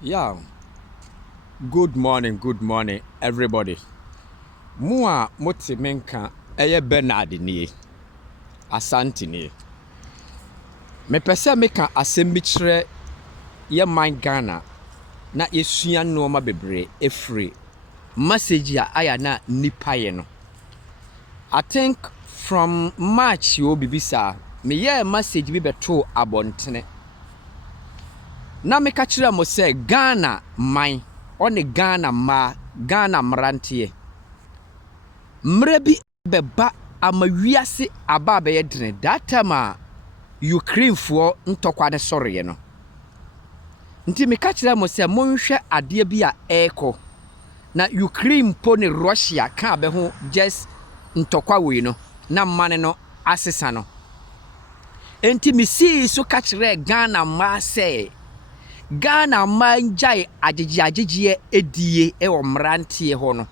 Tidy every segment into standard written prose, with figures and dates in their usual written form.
Yeah, good morning, everybody. Mua moti menka eye Benard nie. Asante nie. Me pese meka asem bi kire ye man Ghana na yesua nneoma bebre efri message a aya na nipa ye no. I think from March yo bibisa me ye message bi beto abontene. Na meka kire mo se Ghana man one Ghana ma Ghana mrantie mmerɛ bi bɛba ama wiase aba bɛyɛ dene that time a Ukrainefoɔ ntɔkwa ne sɔreɛ no nti meka kyerɛ mo sɛ monhwɛ adeɛ bi a ɛrekɔ na Ukraine po ne Russia ka bɛho just ntɔkwa wei no na mane no asesa no enti mesii so ka kyerɛ Ghana mmaa sɛ Ghana mmaa ngyae agyegyeɛ edie ɛwɔ mmeranteɛ hɔ no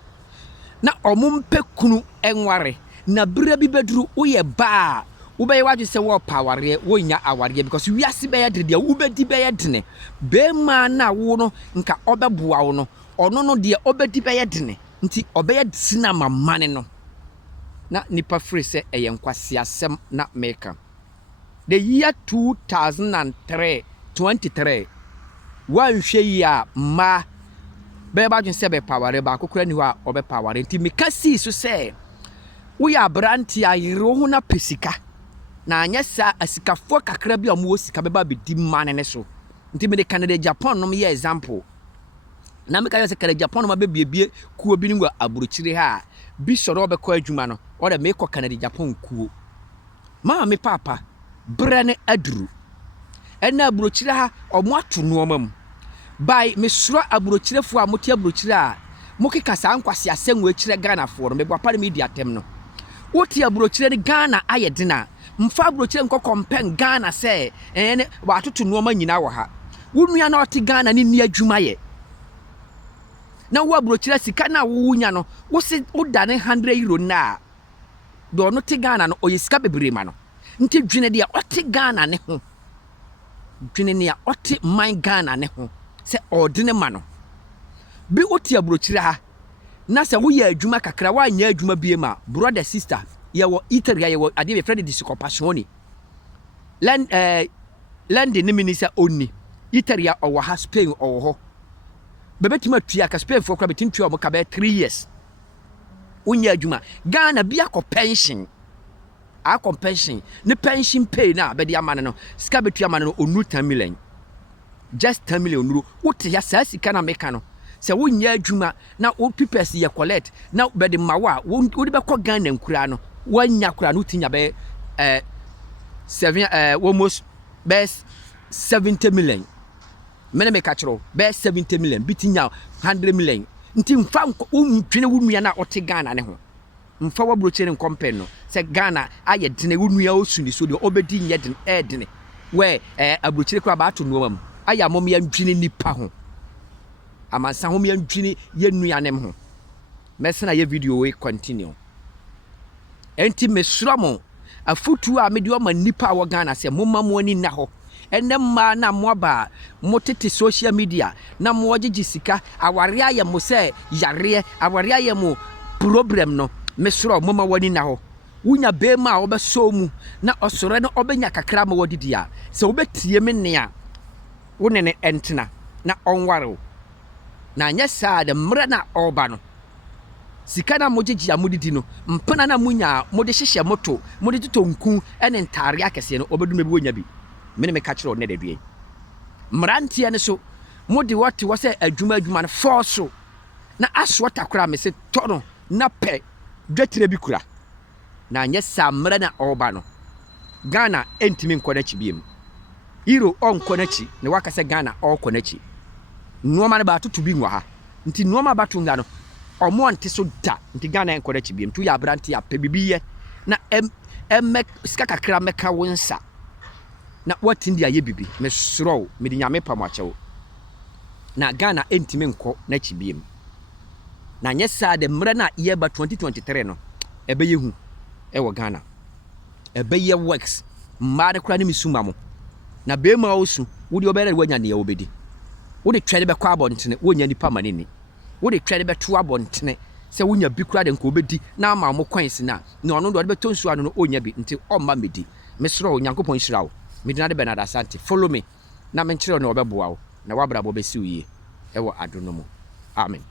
na ɔmompɛ kunu enware na bere bi beduru woyɛ ba wobɛyɛ wadwe sɛ wo paware wonya aware because wiase bɛyɛ de deɛ wobɛdi bɛyɛ dene bɛma na wo no nka ɔbɛboa wo no ɔno no deɛ ɔbɛdi bɛyɛ dene nti ɔbɛyɛ sina mamane no na nipa free sɛ ɛyɛ nkwasi asɛm na meka the year 2023 wanhwɛ yi a ma bɛba dwen sɛ bɛpaware ba akokora ni hɔ a ɔbɛpaware nti meka sii so sɛ woyɛ abrante a yere wo ho na pesika na anyɛ saa asikafoɔ kakra bi a ɔmo wɔ sika bɛba bɛdi mane ne so nti mede Canada Japan nom yɛ example na meka yɛ sɛ Canada Japan nom abɛbiebie kuo bi ne wɔ aburokyire ha bi sɔrɔ ɔbɛkɔ adwuma no ɔde mekɔ Canada Japan kuo maa me papa brɛ ne aduru ɛna aburokyire ha ɔmo ato nneɔma mu by mesuro aburokyirefo a mote aburokyire a mokeka saa nkwase asɛnwo akyire Ghana fo no mebwa ne media tem no wote aburokyire ne Ghana ayɛ dena mfa aburokyire nkɔ compare Ghana sɛ ne watoto nneɔma nyina wɔ ha wonua na ɔte Ghana ne ni adwuma yɛ na wo aburokyire sika na wo nya no wo se woda ne 100 euro na do no te Ghana no oyɛ sika bebre ma no nti dwene de ɔte Ghana ne ho dwene ne a ɔte man Ghana ne ho sɛ ɔdene ma no bi wote aburokyire ha na sɛ woyɛ adwuma kakra woanyɛ adwuma bie ma brother sister yɛwɔ Italy yɛwɔ adeɛ bɛfrɛ de discopatione land ne mini sɛ onni Italy ɔwɔ ha Spain ɔwɔ hɔ bɛbɛtumi atua ka Spain fo kora bɛtumi tua ɔmo ka bɛyɛ 3 years wonyɛ adwuma Ghana bi akɔ pension ne pension pay na bɛde ama no sika bɛtua ama no onu 10 million just 10 million euro wote ya saa sika na meka no sɛ wonyɛ adwuma na wo pipes yɛ collect na bɛde mawa wode bɛkɔ Ghana nkura no wanya kura no tinya bɛ 70 million mene meka kyerɛ bɛ 70 million bitinya 100 million nti mfa wondwene wo nua na ɔte Ghana ne ho mfa waburokyere nkɔmpɛ no sɛ Ghana ayɛ dene wo nua osuni so de obedi nyɛ dene ɛdene wɛ aburokyere kura ba ato no mu aya mom ya ndwene nipa ho amansa ho ya ndwene ye nuanem ho mesena ye video we continue enti mesura mo afutu a mede o ma nipa wo Ghana se momma mo ani na ho ene ma na mo aba mo tete social media na mo ogigi sika aware aye mo se yare aware aye mo problem no mesura momma wani na ho wunya be ma obeso mu na osore no obenya kakra ma wodidi a se obetie me ne a wone ne entena na onware na nya saa de mre na oba no sika na mogigi amudidi no mpena na munya mode hyehye moto mode totonku ene ntare akese no obedu mebi wonya bi mene me ka kire ne de due mrantie ne so mode wote wo se adwuma no force na aso takora me se tono na pe dwetire bi kura na nya saa mre na oba no Ghana entimi nkɔ na chibiem Euro onko nachi ne wakase Ghana onko nachi nneoma ne ba tutu bi nwa ha nti nneoma ba tu nga no omo ante so da nti Ghana enko nachi biem tu ya abrante ya pe bibiye na sika kakra meka wonsa na watindi aye bibi me soro me di nyame pam achewo na Ghana entimi nkɔ nachi biem na nyesa de mre na ye ba 2023 no ebe yehu ewo Ghana ebe ye works mma de kra ne misuma mo na bema osu wodi obere wanya ne obedi wode twɛde bɛkɔ abɔntene wonya nipa ma nini wode twɛde bɛto abɔntene sɛ wonya bi kura de nko bɛdi na ama mo coins na ɔno do ɔde bɛtɔ nsuo ano no onya bi nti ɔmma medi mesrɛ wo Nyankopɔn hyira wo medina de Benard Asante follow me na menkyerɛ no ɔbɛboa wo na wabrabɔ bɛsi wo yie ɛwɔ adono mu amen